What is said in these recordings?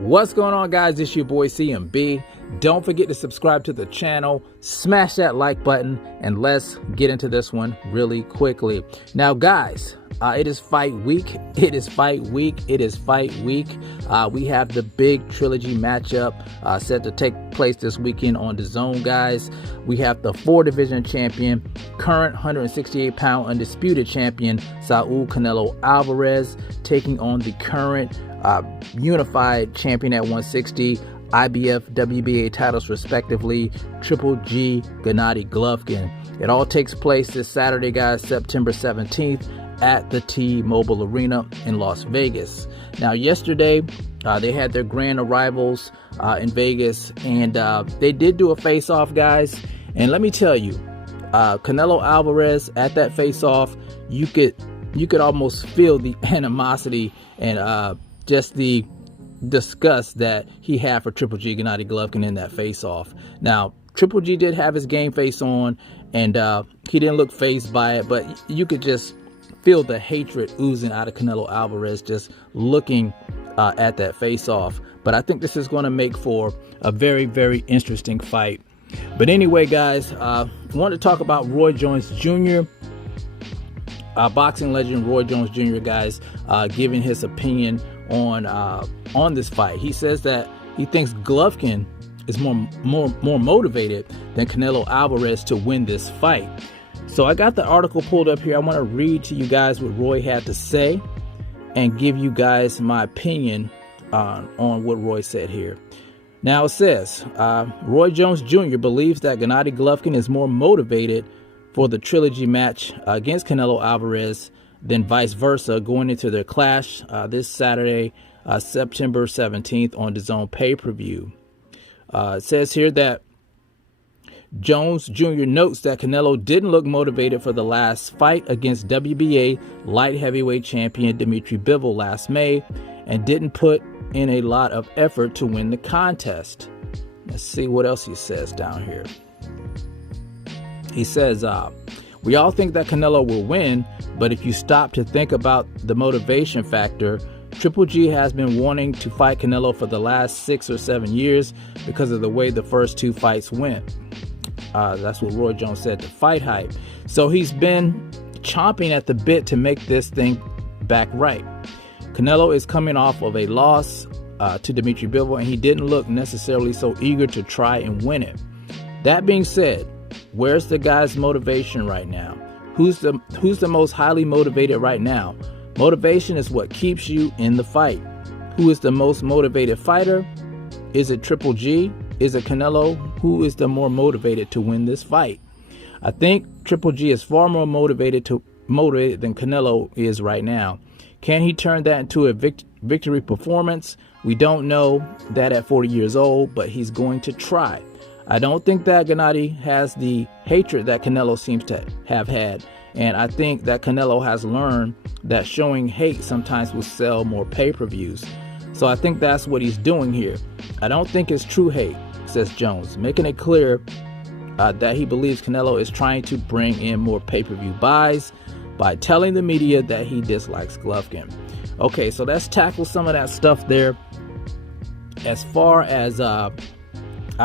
What's going on, guys? It's your boy CMB. Don't forget to subscribe to the channel, smash that like button, and let's get into this one really quickly. Now, guys, it is fight week. We have the big trilogy matchup set to take place this weekend on the Zone, guys. We have the 4-division champion, current 168-pound undisputed champion, Saul Canelo Alvarez, taking on the current unified champion at 160, IBF, WBA titles respectively, Triple G, Gennady Golovkin. It all takes place this Saturday, guys, September 17th at the T-Mobile Arena in Las Vegas. Now, yesterday, they had their grand arrivals in Vegas, and they did do a face-off, guys. And let me tell you, Canelo Alvarez at that face-off, you could almost feel the animosity and just the disgust that he had for Triple G, Gennady Golovkin, in that face-off. Now, Triple G did have his game face on, and he didn't look fazed by it, but you could just feel the hatred oozing out of Canelo Alvarez just looking at that face-off. But I think this is going to make for a very, very interesting fight. But anyway, guys, I want to talk about Roy Jones Jr., boxing legend Roy Jones Jr., guys, giving his opinion on this fight. He says that he thinks Golovkin is more motivated than Canelo Alvarez to win this fight. So I got the article pulled up here. I want to read to you guys what Roy had to say and give you guys my opinion on what Roy said here. Now, it says, Roy Jones Jr. believes that Gennady Golovkin is more motivated for the trilogy match against Canelo Alvarez than vice versa going into their clash this Saturday, September 17th on the Zone pay-per-view. It says here that Jones Jr. notes that Canelo didn't look motivated for the last fight against WBA light heavyweight champion Dmitry Bivol last May and didn't put in a lot of effort to win the contest. Let's see what else he says down here. He says, we all think that Canelo will win, but if you stop to think about the motivation factor, Triple G has been wanting to fight Canelo for the last 6 or 7 years because of the way the first 2 fights went. That's what Roy Jones said to Fight Hype. So he's been chomping at the bit to make this thing back right. Canelo is coming off of a loss to Dmitry Bivol, and he didn't look necessarily so eager to try and win it. That being said, where's the guy's motivation right now? Who's the most highly motivated right now? Motivation is what keeps you in the fight. Who is the most motivated fighter? Is it Triple G? Is it Canelo? Who is the more motivated to win this fight? I think Triple G is far more motivated than Canelo is right now. Can he turn that into a victory performance? We don't know that at 40 years old, but he's going to try. I don't think that Gennady has the hatred that Canelo seems to have had. And I think that Canelo has learned that showing hate sometimes will sell more pay-per-views. So I think that's what he's doing here. I don't think it's true hate, says Jones, making it clear that he believes Canelo is trying to bring in more pay-per-view buys by telling the media that he dislikes Golovkin. Okay, so let's tackle some of that stuff there. As far as I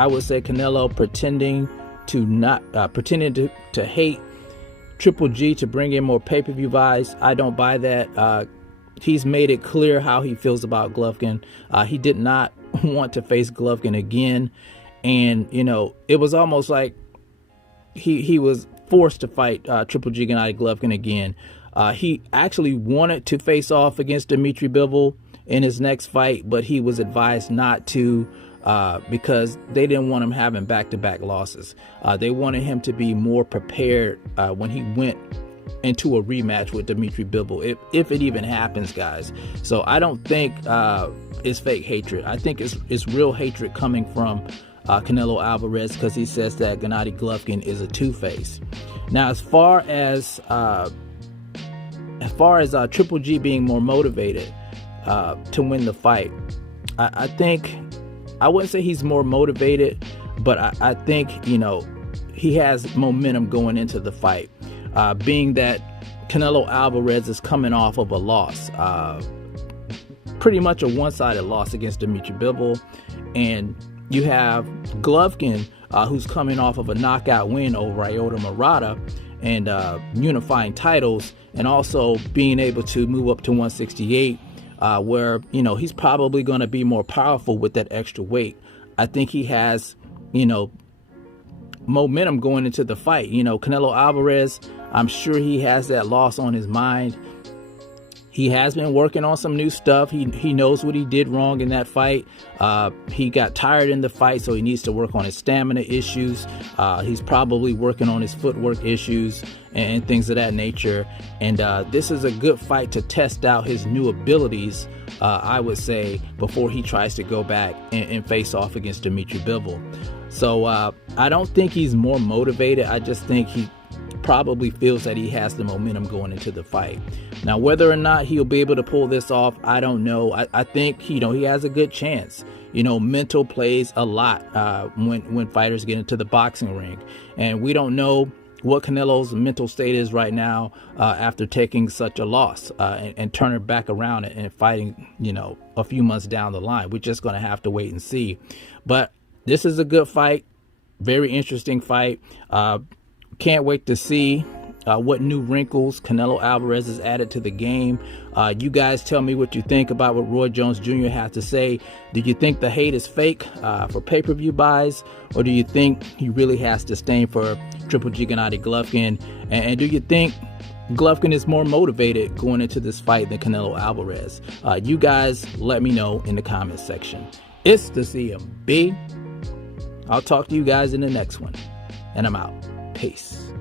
would say Canelo pretending to hate Triple G to bring in more pay-per-view buys, I don't buy that. He's made it clear how he feels about Golovkin. He did not want to face Golovkin again, and it was almost like he was forced to fight Triple G, Gennady Golovkin again. He actually wanted to face off against Dmitry Bivol in his next fight, but he was advised not to because they didn't want him having back-to-back losses. They wanted him to be more prepared when he went into a rematch with Dmitry Bivol, if it even happens, guys. So I don't think it's fake hatred. I think it's real hatred coming from Canelo Alvarez, because he says that Gennady Golovkin is a two-face. Now, as far as Triple G being more motivated to win the fight, I think I wouldn't say he's more motivated, but I think he has momentum going into the fight, being that Canelo Alvarez is coming off of a loss. pretty much a one-sided loss against Dimitri Bivol. And you have Golovkin, who's coming off of a knockout win over Ryota Murata and unifying titles, and also being able to move up to 168, where, you know, he's probably going to be more powerful with that extra weight. I think he has, you know, momentum going into the fight. You know, Canelo Alvarez, I'm sure he has that loss on his mind. He has been working on some new stuff. He knows what he did wrong in that fight. He got tired in the fight, so he needs to work on his stamina issues. He's probably working on his footwork issues and things of that nature. And this is a good fight to test out his new abilities, I would say, before he tries to go back and face off against Dimitri Bivol. So I don't think he's more motivated. I just think he probably feels that he has the momentum going into the fight. Now, whether or not he'll be able to pull this off, I don't know. I think, you know, he has a good chance. You know, mental plays a lot when fighters get into the boxing ring. And we don't know what Canelo's mental state is right now after taking such a loss and turning back around and fighting, you know, a few months down the line. We're just going to have to wait and see. But this is a good fight. Very interesting fight. Can't wait to see what new wrinkles Canelo Alvarez has added to the game. You guys tell me what you think about what Roy Jones Jr. has to say. Do you think the hate is fake for pay-per-view buys? Or do you think he really has disdain for Triple G Gennady Golovkin? And do you think Golovkin is more motivated going into this fight than Canelo Alvarez? You guys let me know in the comments section. It's the CMB. I'll talk to you guys in the next one. And I'm out. Peace.